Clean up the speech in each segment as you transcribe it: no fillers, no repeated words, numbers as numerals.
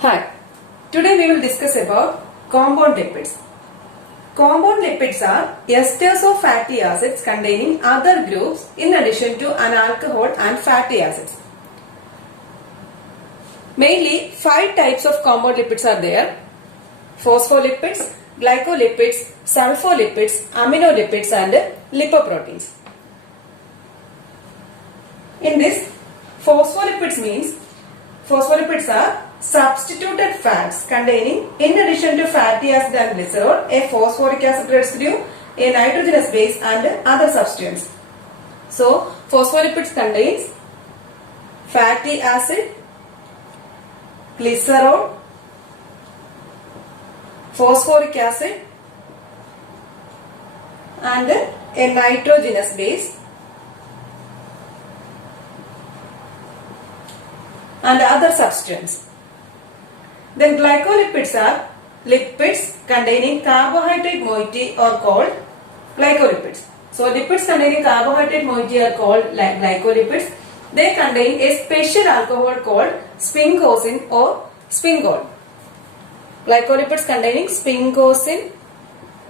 Hi, today we will discuss about compound lipids. Compound lipids are esters of fatty acids containing other groups in addition to an alcohol and fatty acids. Mainly 5 types of compound lipids are there: phospholipids, glycolipids, sulfolipids, aminolipids and lipoproteins. In this, phospholipids are substituted fats containing, in addition to fatty acid and glycerol, a phosphoric acid residue, a nitrogenous base and other substituents. So, phospholipids contains fatty acid, glycerol, phosphoric acid and a nitrogenous base and other substances. Then glycolipids are lipids containing carbohydrate moiety are called glycolipids. So lipids containing carbohydrate moiety are called glycolipids. They contain a special alcohol called sphingosine or sphingol. Glycolipids containing sphingosine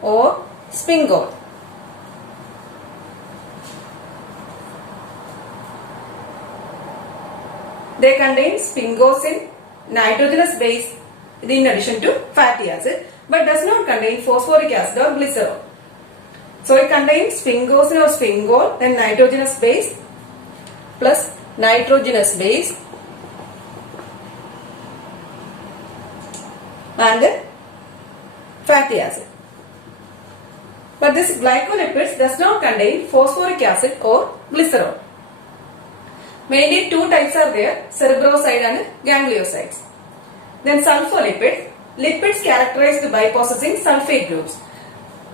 or sphingol. They contain sphingosine, nitrogenous base in addition to fatty acid, but does not contain phosphoric acid or glycerol. So it contains sphingosine or sphingol, then nitrogenous base plus nitrogenous base and fatty acid. But this glycolipids does not contain phosphoric acid or glycerol. Mainly 2 types are there: cerebroside and gangliosides. Then sulfolipids, lipids characterized by possessing sulfate groups.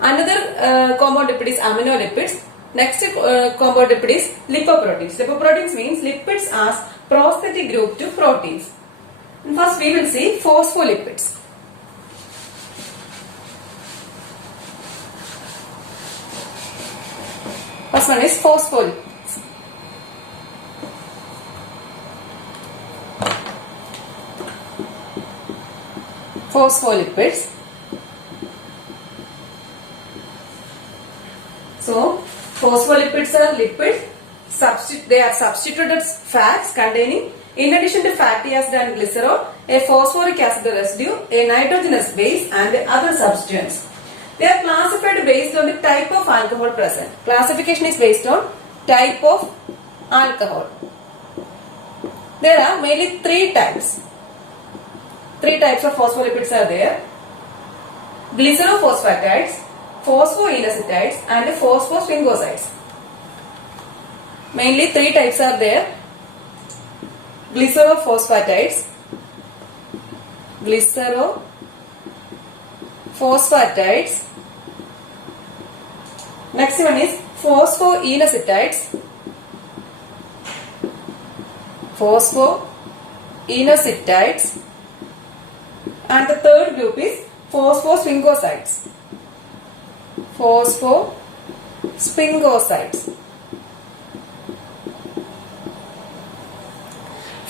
Another compound lipid is aminolipids. Next compound lipid is lipoproteins. Lipoproteins means lipids as prosthetic group to proteins. And first we will see phospholipids. First one is phospholipids. Phospholipids. So, phospholipids are lipids. They are substituted fats containing, in addition to fatty acid and glycerol, a phosphoric acid residue, a nitrogenous base, and other substituents. They are classified based on the type of alcohol present. Classification is based on type of alcohol. There are mainly 3 types. 3 types of phospholipids are there: glycerophosphatides, phosphoinositides and phosphosphingosides. Mainly 3 types are there: glycerophosphatides, next one is phosphoinositides, and the third group is phosphosphingosides.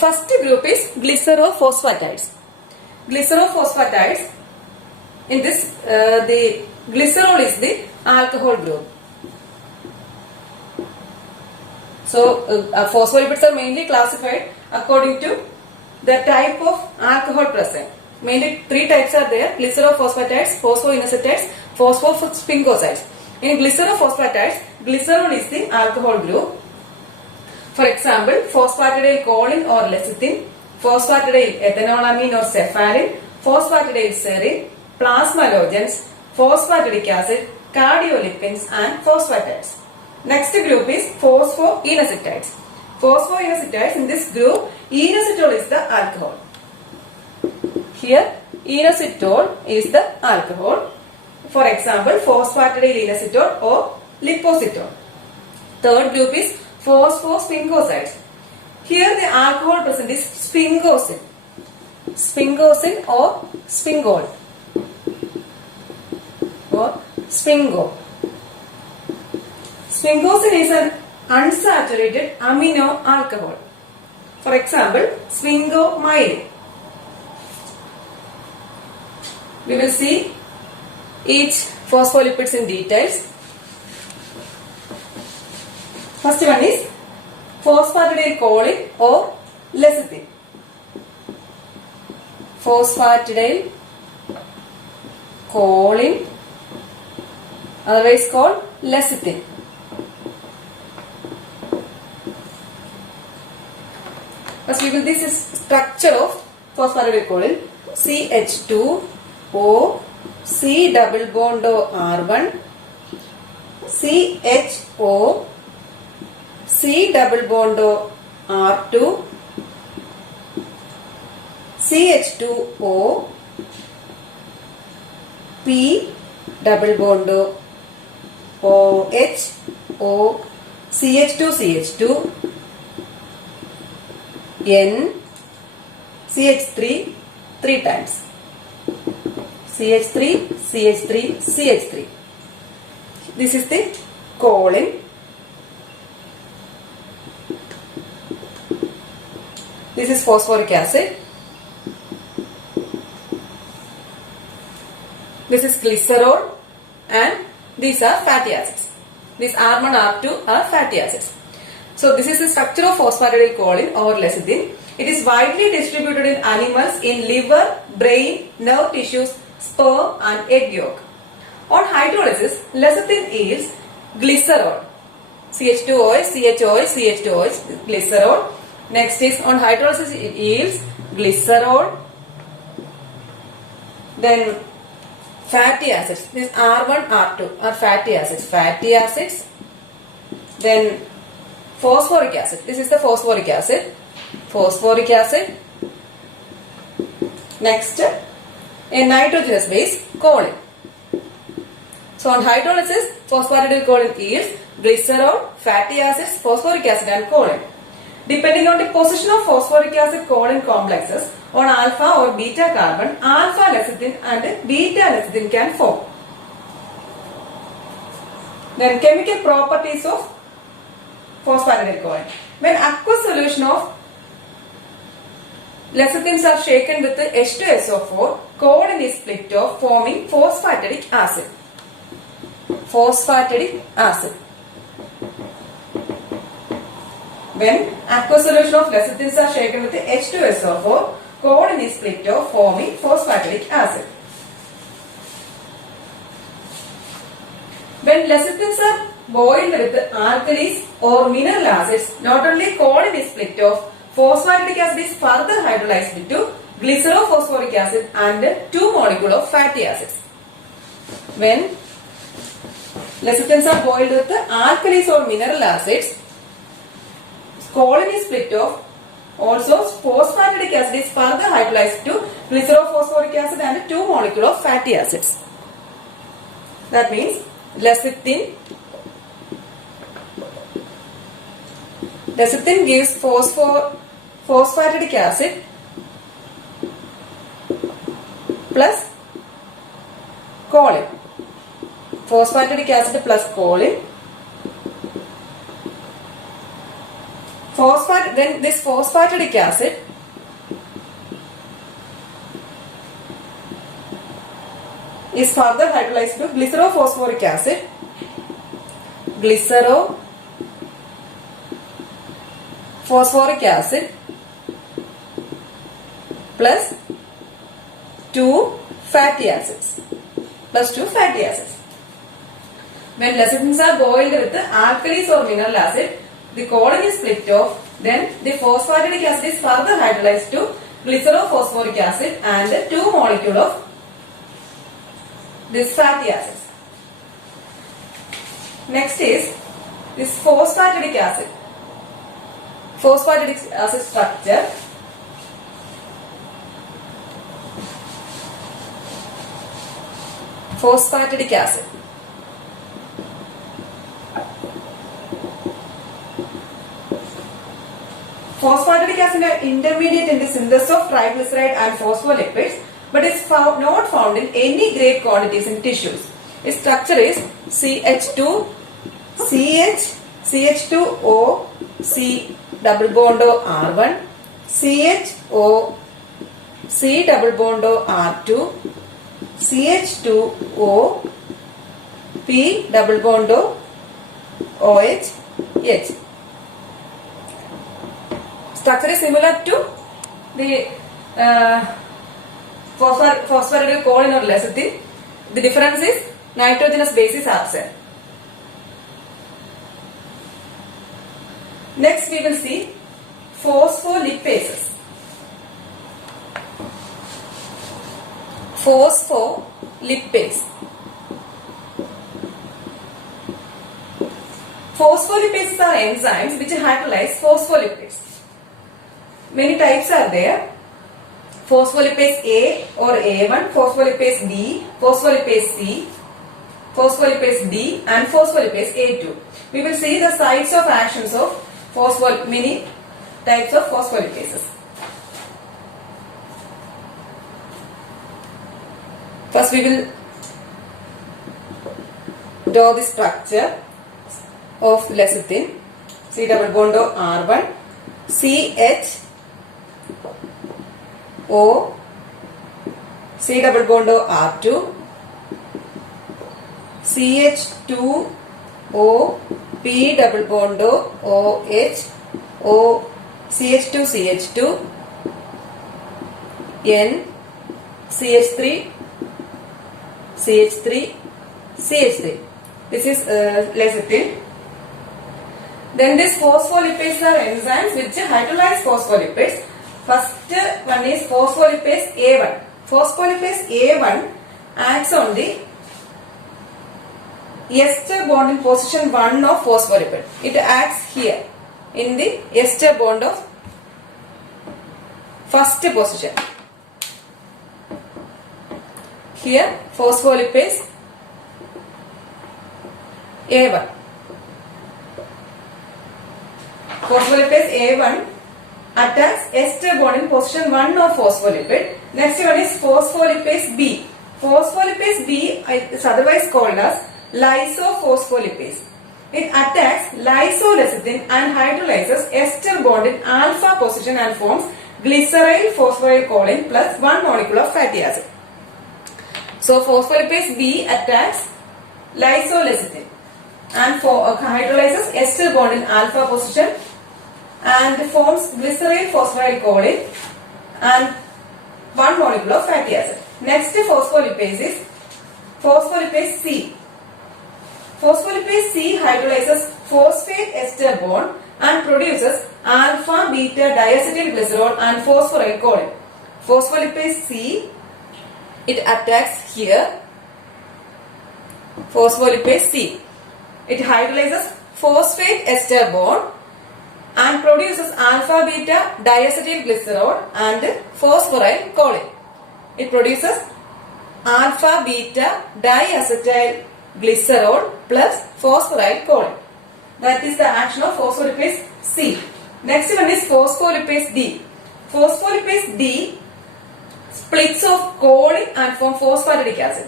First group is glycerophosphatides. Glycerophosphatides, in this the glycerol is the alcohol group. So phospholipids are mainly classified according to the type of alcohol present. Mainly 3 types are there: glycerophosphatides, phosphoinositides, phosphosphingosides. In glycerophosphatides, glycerol is the alcohol group. For example, phosphatidyl choline or lecithin, phosphatidyl ethanolamine or cefalin, phosphatidyl serine, plasmalogens, phosphatidic acid, cardiolipins and phosphatides. Next group is phosphoinositides. Phosphoinositides, in this group, inositol is the alcohol. Here, inositol is the alcohol. For example, phosphatidyl inositol or lipositol. Third group is phosphosphingosides. Here the alcohol present is sphingosine. Sphingosine or sphingol or sphingo. Sphingosine is an unsaturated amino alcohol. For example, sphingomyelin. We will see each phospholipids in details. First one is phosphatidylcholine or lecithin. Phosphatidylcholine, otherwise called lecithin. First we will, this is structure of phosphatidylcholine. CH2O, C double bond O R1, CHO, C double bond O R2, CH2O, P double bond O OH, O, CH2, N, CH3, 3 times. CH3, CH3, CH3. This is the choline. This is phosphoric acid. This is glycerol, and these are fatty acids. These R1, R2 are fatty acids. So this is the structure of phosphatidylcholine or lecithin. It is widely distributed in animals in liver, brain, nerve tissues, sperm and egg yolk. On hydrolysis, lecithin yields glycerol. CH2OH, CHOH, CH2OH, glycerol. Next is on hydrolysis it yields glycerol. Then fatty acids. This R1, R2 are fatty acids. Fatty acids. Then phosphoric acid. This is the phosphoric acid. Phosphoric acid. Next, a nitrogenous base, choline. So on hydrolysis, phosphatidylcholine yields glycerol, fatty acids, phosphoric acid and choline. Depending on the position of phosphoric acid choline complexes on alpha or beta carbon, alpha lecithin and beta lecithin can form. Then chemical properties of phosphatidylcholine. When aqueous solution of lecithins are shaken with the H2SO4, choline is split off forming phosphatidic acid. Phosphatidic acid. When aqueous solution of lecithins are shaken with the H2SO4, choline is split off forming phosphatidic acid. When lecithins are boiled with alkalis or mineral acids, not only choline is split off, phosphatidic acid is further hydrolyzed into glycerophosphoric acid and 2 molecules of fatty acids. When lecithins are boiled with alkalis or mineral acids, choline is split off. Also, phosphatidic acid is further hydrolyzed to glycerophosphoric acid and 2 molecules of fatty acids. That means lecithin gives phosphatidic acid plus choline. Phosphatidic acid plus choline. Then this phosphatidic acid is further hydrolyzed to glycerophosphoric acid. Glycerophosphoric acid plus 2 fatty acids. When lecithins are boiled with alkalis or mineral acid, the choline is split off. Then the phosphatidic acid is further hydrolyzed to glycerophosphoric acid and 2 molecules of this fatty acids. Next is this phosphatidic acid. Phosphatidic acid structure. Phosphatidic acid. Phosphatidic acid are intermediate in the synthesis of triglyceride and phospholipids, but is not found in any great quantities in tissues. Its structure is CH2, CH2O, C double bond O R1, CHO, C double bond O R2, CH2O P double bond O OH H. Structure is similar to the phosphoridyl choline or lecithin. The difference is nitrogenous base is absent. Next we will see phospholipases. Phospholipase. Phospholipases are enzymes which hydrolyze phospholipids. Many types are there. Phospholipase A or A1, phospholipase B, phospholipase C, phospholipase D and phospholipase A2. We will see the sites of actions of many types of phospholipases. First we will draw the structure of lecithin. C double bond O R1, CH O, C double bond O R2, CH2O P double bond O OH O, CH2 CH2 N, CH3 CH3 CH3. This is lecithin. Then these phospholipases are enzymes which hydrolyze phospholipids. First one is phospholipase A1. Phospholipase A1 acts on the ester bond in position 1 of phospholipid. It acts here in the ester bond of first position. Here phospholipase A1. Phospholipase A1 attacks ester bond in position 1 of phospholipid. Next one is phospholipase B. Phospholipase B is otherwise called as lysophospholipase. It attacks lysolecithin and hydrolyzes ester bond in alpha position and forms glyceryl phosphorylcholine plus 1 molecule of fatty acid. So phospholipase B attacks lysolecithin and hydrolyzes ester bond in alpha position and forms glyceryl phosphorylcholine and 1 molecule of fatty acid. Next phospholipase is phospholipase C. Phospholipase C hydrolyzes phosphate ester bond and produces alpha beta diacetylglycerol and phosphorylcholine. Phospholipase C, it attacks here phospholipase C. It hydrolyzes phosphate ester bond and produces alpha beta diacetylglycerol and phosphorylcholine. It produces alpha beta diacetylglycerol plus phosphorylcholine. That is the action of phospholipase C. Next one is phospholipase D. Phospholipase D splits off choline and form phosphatidic acid.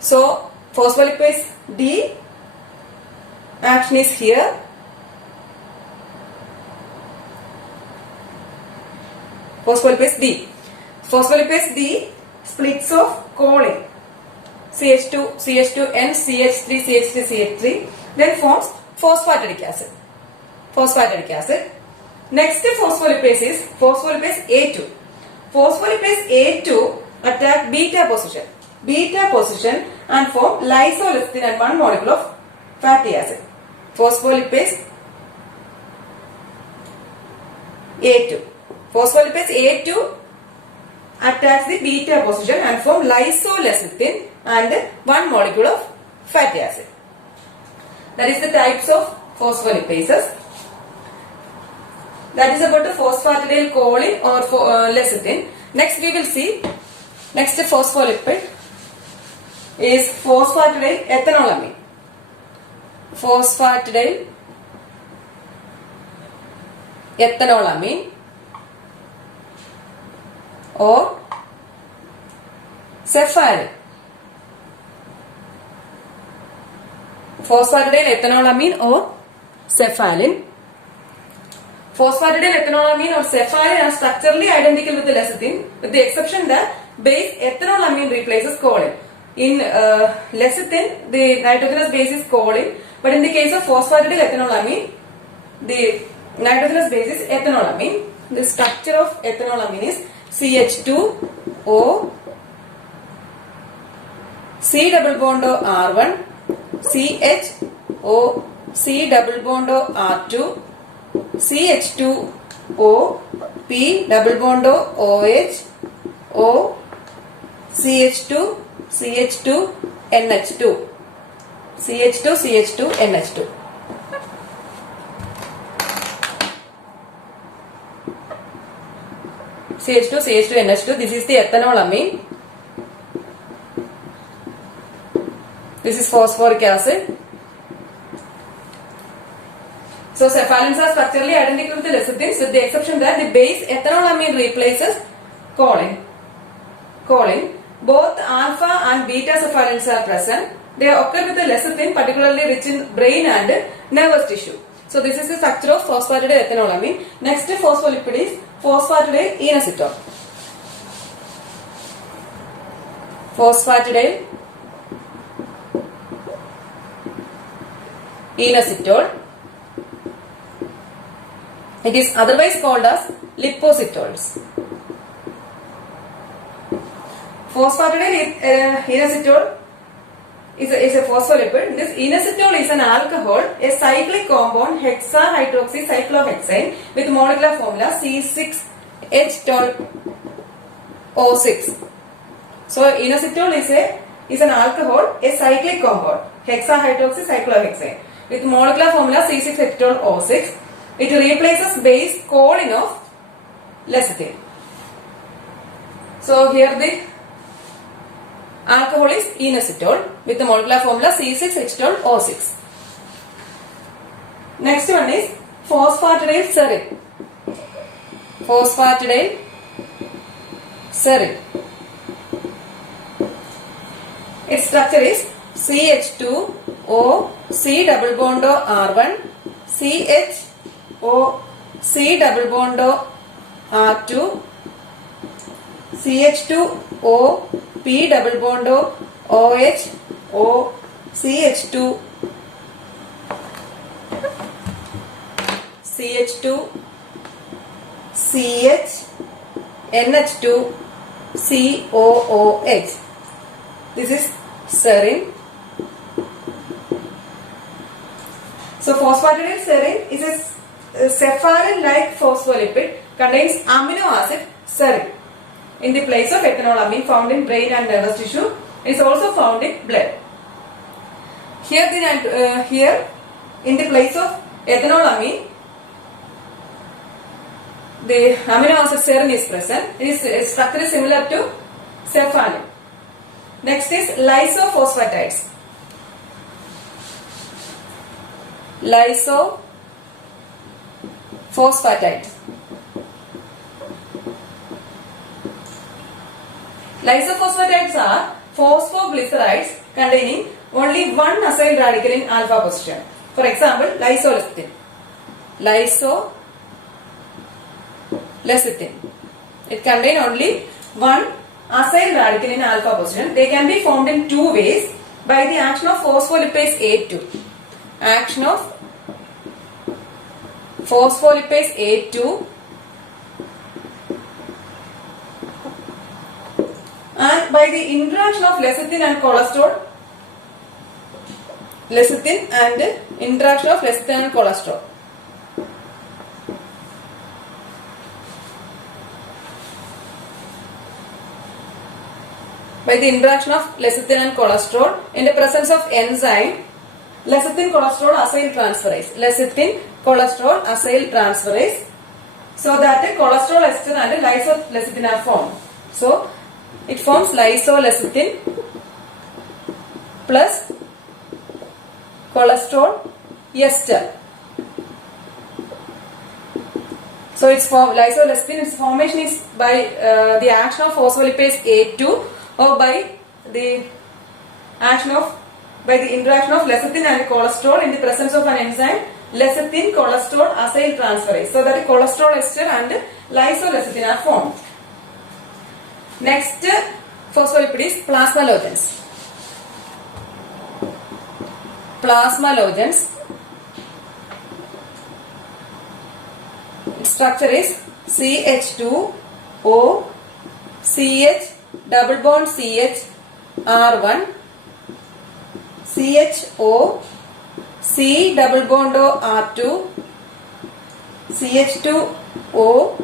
So phospholipase D action is here. Phospholipase D. Phospholipase D splits off choline. CH2, CH2N, CH3, CH3, CH3. Then forms phosphatidic acid. Phosphatidic acid. Next phospholipase is phospholipase A2. Phospholipase A2 attack beta position. Beta position and form lysolecithin and 1 molecule of fatty acid. Phospholipase A2. Phospholipase A2 attacks the beta position and form lysolecithin and 1 molecule of fatty acid. That is the types of phospholipases. That is about the phosphatidylcholine or lecithin. Next we will see next phospholipid is phosphatidyl ethanolamine. Phosphatidyl ethanolamine or cephalin. Phosphatidyl ethanolamine or cephalin. Phosphatidyl ethanolamine or cephalin are structurally identical with the lecithin, with the exception that base ethanolamine replaces choline. In lecithin, the nitrogenous base is choline, but in the case of phosphatidyl ethanolamine, the nitrogenous base is ethanolamine. The structure of ethanolamine is CH2O, C double bond O R1, CHO, C double bond O R2, CH2O, P double bond O OH, O, CH2, CH2, NH2, CH2, CH2, NH2. CH2, CH2, NH2. This is the ethanolamine. This is phosphoric acid. So cephalins are structurally identical with the lecithins, with the exception that the base ethanolamine replaces choline. Both alpha and beta cephalins are present. They occur with the lecithin, particularly rich in brain and nervous tissue. So this is the structure of phosphatidyl ethanolamine. Next phospholipid is phosphatidyl inositol. Phosphatidyl inositol. It is otherwise called as lipositols. Phosphatidyl inositol is a phospholipid. This inositol is an alcohol, a cyclic compound, hexahydroxycyclohexane, with molecular formula C6H12O6. So inositol is an alcohol, a cyclic compound, hexahydroxycyclohexane, with molecular formula C6H12O6. It replaces base choline of lecithin. So here the alcohol is inositol with the molecular formula C6H12O6. Next one is phosphatidyl serine. Phosphatidyl serine. Its structure is CH2O, C double bond O R1, CHO, C double bond O R2, CH2O, P double bond O OH, O, CH2, CH2, CH, NH2, COOH. This is serine. So phosphatidyl serine is a cephalin-like phospholipid, contains amino acid serine in the place of ethanolamine found in brain and nervous tissue. It is also found in blood. Here in the place of ethanolamine, the amino acid serine is present. Its structure is similar to cephalin. Next is lysophosphatides. Lysophosphatides. Lysophosphatides are phosphoglycerides containing only one acyl radical in alpha position. For example, lysolecithin. Lysolecithin. It contains only one acyl radical in alpha position. They can be formed in two ways: by the action of phospholipase A2. Action of phospholipase A2 and by the interaction of lecithin and cholesterol. By the interaction of lecithin and cholesterol in the presence of enzyme lecithin cholesterol acyl transferase, so that cholesterol ester and lysolecithin are formed. So it forms lysolecithin plus cholesterol ester. So its lysolecithin, its formation is by the action of phospholipase A2 or by the interaction of lecithin and cholesterol in the presence of an enzyme lecithin cholesterol acyl transferase. So that cholesterol ester and lysolecithin are formed. Next phospholipid is plasmalogens. Plasmalogens. Its structure is CH2O, CH double bond CH R1, CHO, C double bond O R2, CH2O,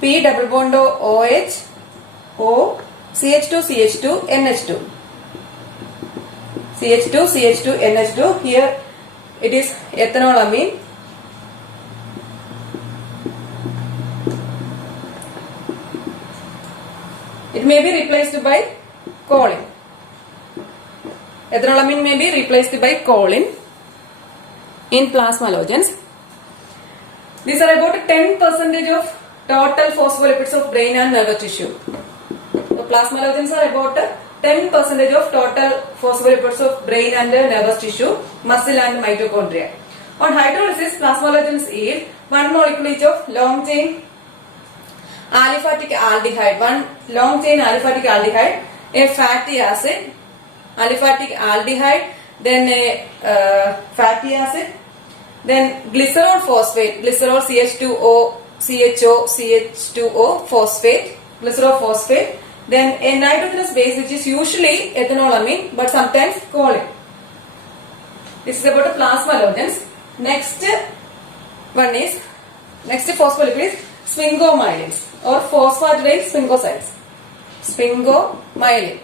P double bond O OH, O, CH2 CH2 NH2. CH2 CH2 NH2. Here it is ethanolamine. It may be replaced by choline. Ethanolamine may be replaced by choline in plasmalogens. These are about 10% of total phospholipids of brain and nervous tissue. So plasmalogens are about 10% of total phospholipids of brain and nervous tissue, muscle and mitochondria. On hydrolysis, plasmalogens yield one molecule each of long chain aliphatic aldehyde, one long chain aliphatic aldehyde, a fatty acid, aliphatic aldehyde, then a fatty acid, then glycerol phosphate, glycerol CH2O, CHO, CH2O phosphate, glycerol phosphate, then a nitrogenous base which is usually ethanolamine but sometimes choline. This is about the plasmalogens. Next phospholipid is sphingomyelins or phosphatidyl sphingosides. Sphingomyelin.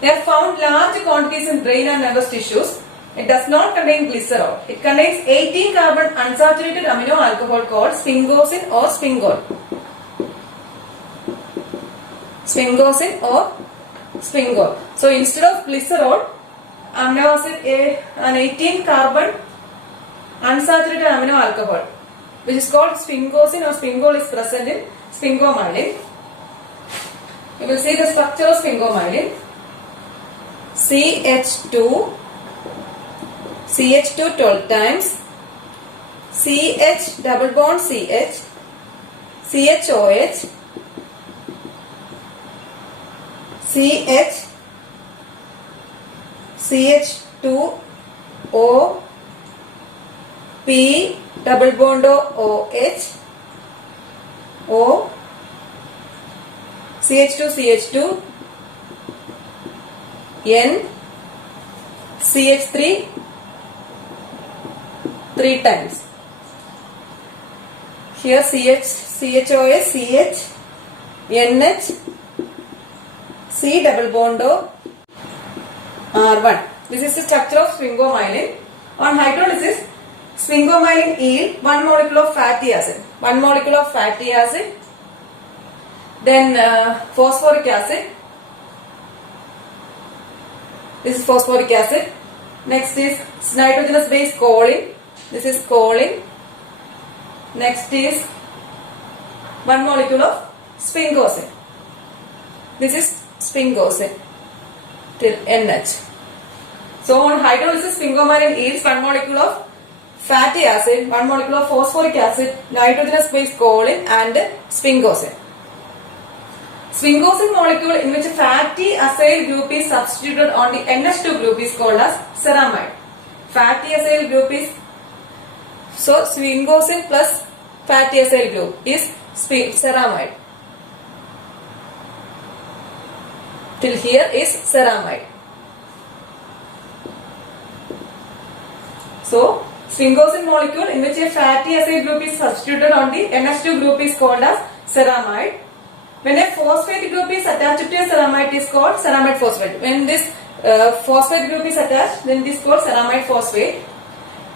They are found large quantities in brain and nervous tissues. It does not contain glycerol. It contains 18 carbon unsaturated amino alcohol called sphingosine or sphingol. Sphingosine or sphingol. So instead of glycerol, amino acid an 18 carbon unsaturated amino alcohol, which is called sphingosine or sphingol, is present in sphingomyelin. You will see the structure of sphingomyelin. CH2 12 times, CH double bond CH, CHOH, CH, CH2O, P double bond OH, O, CH2, N, CH3 3 times. Here CHOS, CH, NH, C double bond O, R1. This is the structure of sphingomyelin. On hydrolysis, sphingomyelin yield one molecule of fatty acid. One molecule of fatty acid. Then phosphoric acid. This is phosphoric acid. Next is nitrogenous base choline. This is choline. Next is one molecule of sphingosine. This is sphingosine till NH. So on hydrolysis, sphingomyelin yields one molecule of fatty acid, one molecule of phosphoric acid, nitrogenous base choline and sphingosine. Sphingosine molecule in which a fatty acyl group is substituted on the NH2 group is called as ceramide. Fatty acyl group is, so sphingosine plus fatty acyl group is ceramide. Till here is ceramide. So sphingosine molecule in which a fatty acyl group is substituted on the NH2 group is called as ceramide. When a phosphate group is attached to a ceramide, it is called ceramide phosphate. When this phosphate group is attached, then it is called ceramide phosphate.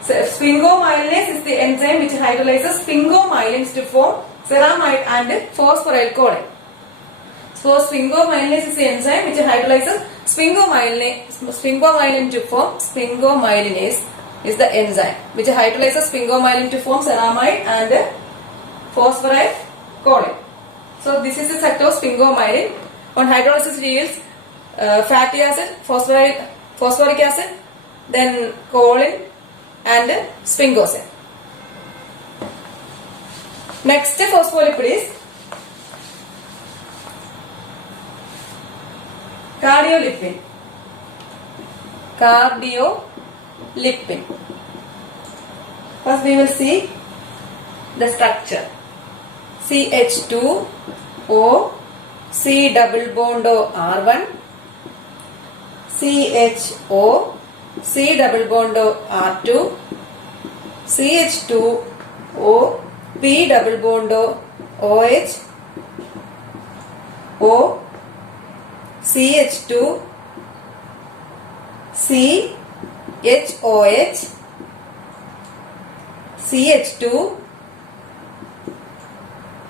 So sphingomyelinase is the enzyme which hydrolyzes sphingomyelins to form ceramide and phosphorylcholine. So sphingomyelinase is the enzyme which hydrolyzes sphingomyelin to form sphingomyelinase is the enzyme which hydrolyzes sphingomyelin to form ceramide and phosphorylcholine. So this is the structure of sphingomyelin. On hydrolysis it yields fatty acid, phosphoric acid, then choline and sphingosine. Next phospholipid is cardiolipin. First we will see the structure. CH2O, C double bond O R1, CHO, C double bond O R2, CH2O, P double bond O OH, O, CH2, C, HOH, CH2,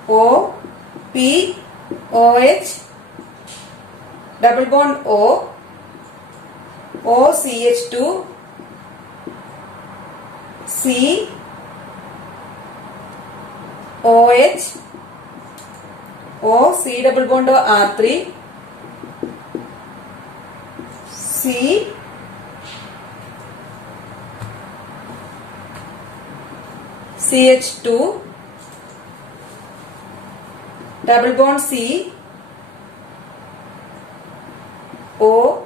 O, P, OH, double bond O, OCH2, C, OH, O, C double bond O R3, C, CH2, double bond C, O,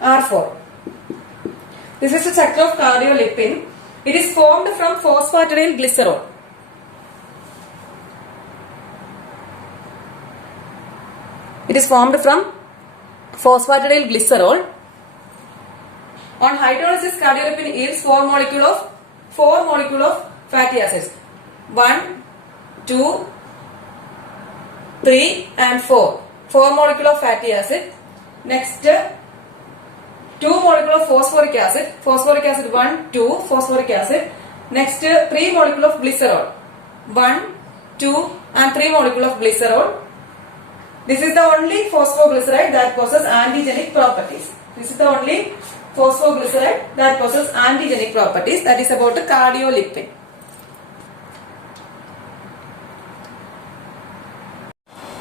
R4. This is the structure of cardiolipin. It is formed from phosphatidyl glycerol. On hydrolysis, cardiolipin yields 4 molecule of fatty acids. 1, 2, 3 and 4. 4 molecule of fatty acid. Next, 2 molecule of phosphoric acid. Phosphoric acid 1, 2 phosphoric acid. Next, 3 molecule of glycerol. 1, 2 and 3 molecule of glycerol. This is the only phosphoglyceride that possesses antigenic properties. That is about the cardiolipin.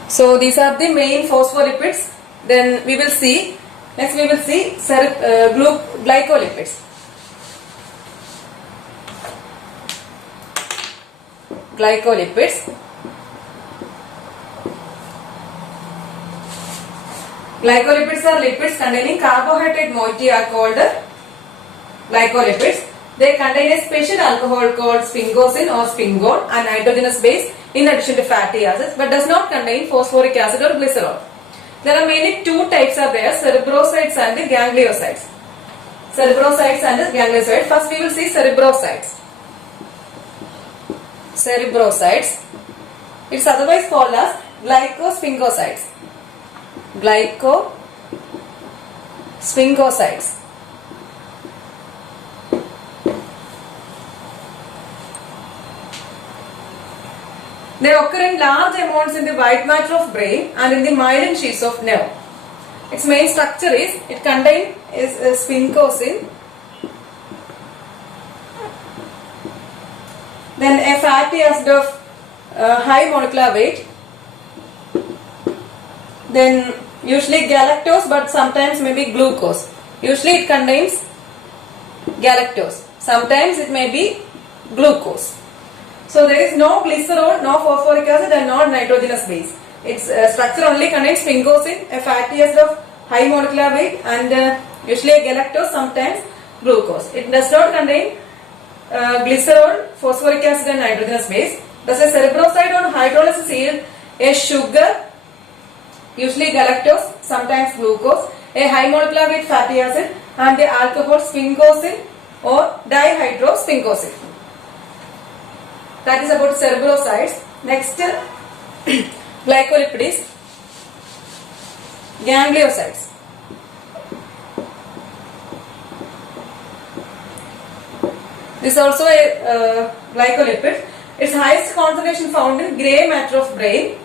So these are the main phospholipids. Then we will see glycolipids. Glycolipids are lipids containing carbohydrate moiety are called glycolipids. They contain a special alcohol called sphingosine or sphingol and nitrogenous base in addition to fatty acids, but does not contain phosphoric acid or glycerol. There are mainly two types are there: cerebrosides and gangliosides. First we will see cerebrosides. It's otherwise called as glycosphingosides. They occur in large amounts in the white matter of brain and in the myelin sheaths of nerve. Its main structure is it contains sphingosine, then a fatty acid of high molecular weight, then usually galactose, but sometimes maybe glucose. Usually it contains galactose, sometimes it may be glucose. So there is no glycerol, no phosphoric acid and no nitrogenous base. Its structure only contains sphingosine, a fatty acid of high molecular weight, and usually a galactose, sometimes glucose. It does not contain glycerol, phosphoric acid and nitrogenous base. Thus a cerebroside on hydrolysis yield a sugar, usually galactose, sometimes glucose, a high molecular weight fatty acid and the alcohol sphingosine or dihydrosphingosine. That is about cerebrosides. Next, glycolipids, gangliosides. This is also a glycolipid. Its highest concentration found in grey matter of brain.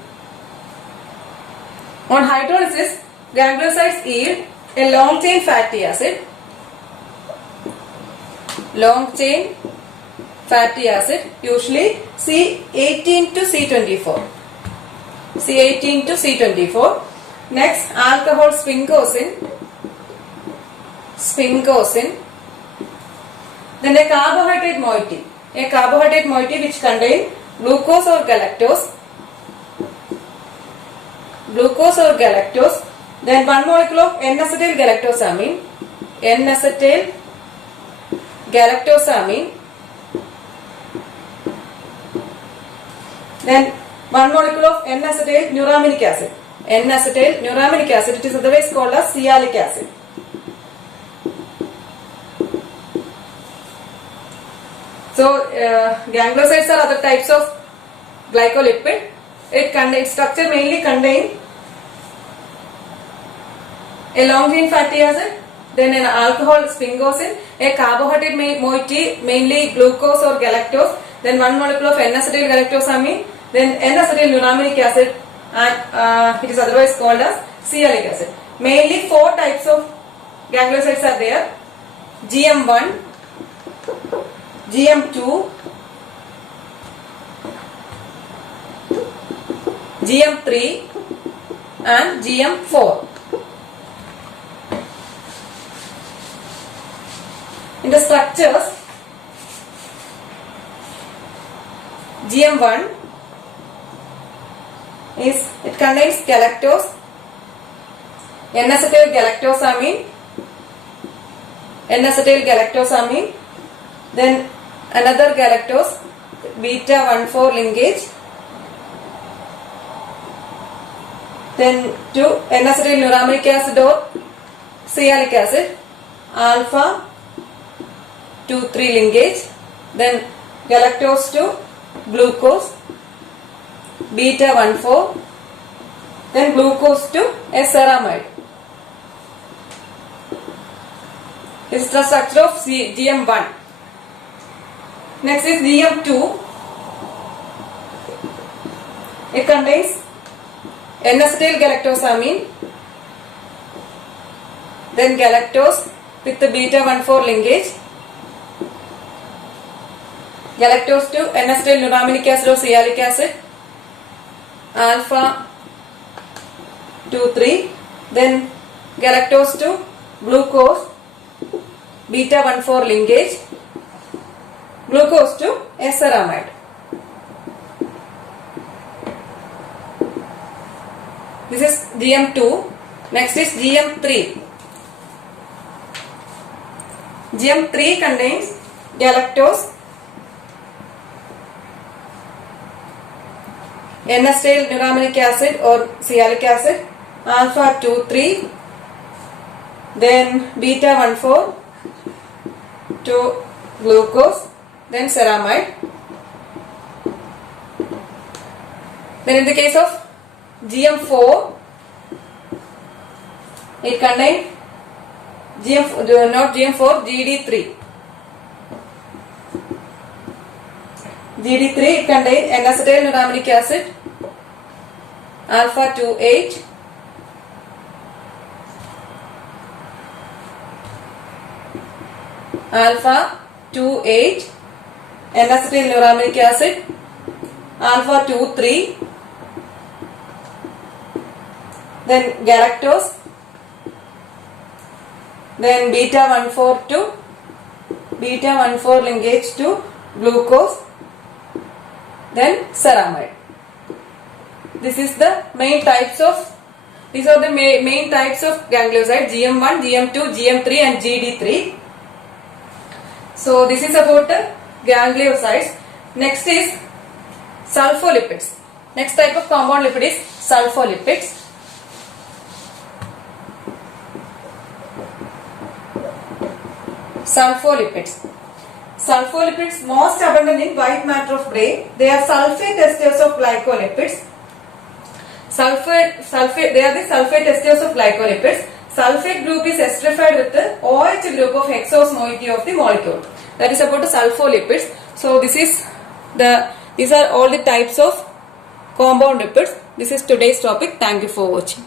On hydrolysis, gangliosides yield a long chain fatty acid. Usually C18 to C24. Next, alcohol sphingosine. Then a carbohydrate moiety. A carbohydrate moiety which contain glucose or galactose. Then 1 molecule of N-acetyl galactosamine. Then 1 molecule of N-acetyl neuramic acid. It is otherwise called as sialic acid. So gangliosides are other types of glycolipid. Its structure mainly contain a long chain fatty acid, then an alcohol sphingosine, a carbohydrate moiety mainly glucose or galactose, then 1 molecule of N-acetyl galactosamine, then N-acetyl neuramic acid, and it is otherwise called as sialic acid. Mainly 4 types of gangliosides are there: GM1, GM2, GM3 and GM4. In the structures, GM1 it contains galactose, N-acetyl galactosamine, then another galactose, beta 1,4 linkage, then 2 N-acetyl neuramic acid or sialic acid, alpha 2,3 linkage, then galactose to glucose, beta 1,4, then glucose to a ceramide. This is the structure of GM1. Next is GM2. It contains N-acetyl galactosamine, then galactose with the beta 1,4 linkage, galactose to N-acetyl neuramic acid or sialic acid, alpha 2,3, then galactose to glucose, beta 1,4 linkage, glucose to a ceramide. This is GM2. Next is GM3. GM3 contains galactose, N-acetyl neuramic acid or sialic acid, alpha 2,3, then beta 1,4 to glucose, then ceramide. Then in the case of GM4, it contains GD3. GD3 it contains N-acetyl neuramic acid, alpha 2,8, N-acetyl neuramic acid, alpha 2,3, then galactose, then beta 1,4 linkage to glucose, then ceramide. These are the main types of ganglioside: GM1, GM2, GM3 and GD3. So this is about the gangliosides. Next is sulfolipids. Next type of compound lipid is sulfolipids. Sulfolipids most abundant in white matter of brain. They are sulfate esters of glycolipids. They are the sulfate esters of glycolipids. Sulfate group is esterified with the OH group of hexose moiety of the molecule. That is about the sulfolipids. So these are all the types of compound lipids. This is today's topic. Thank you for watching.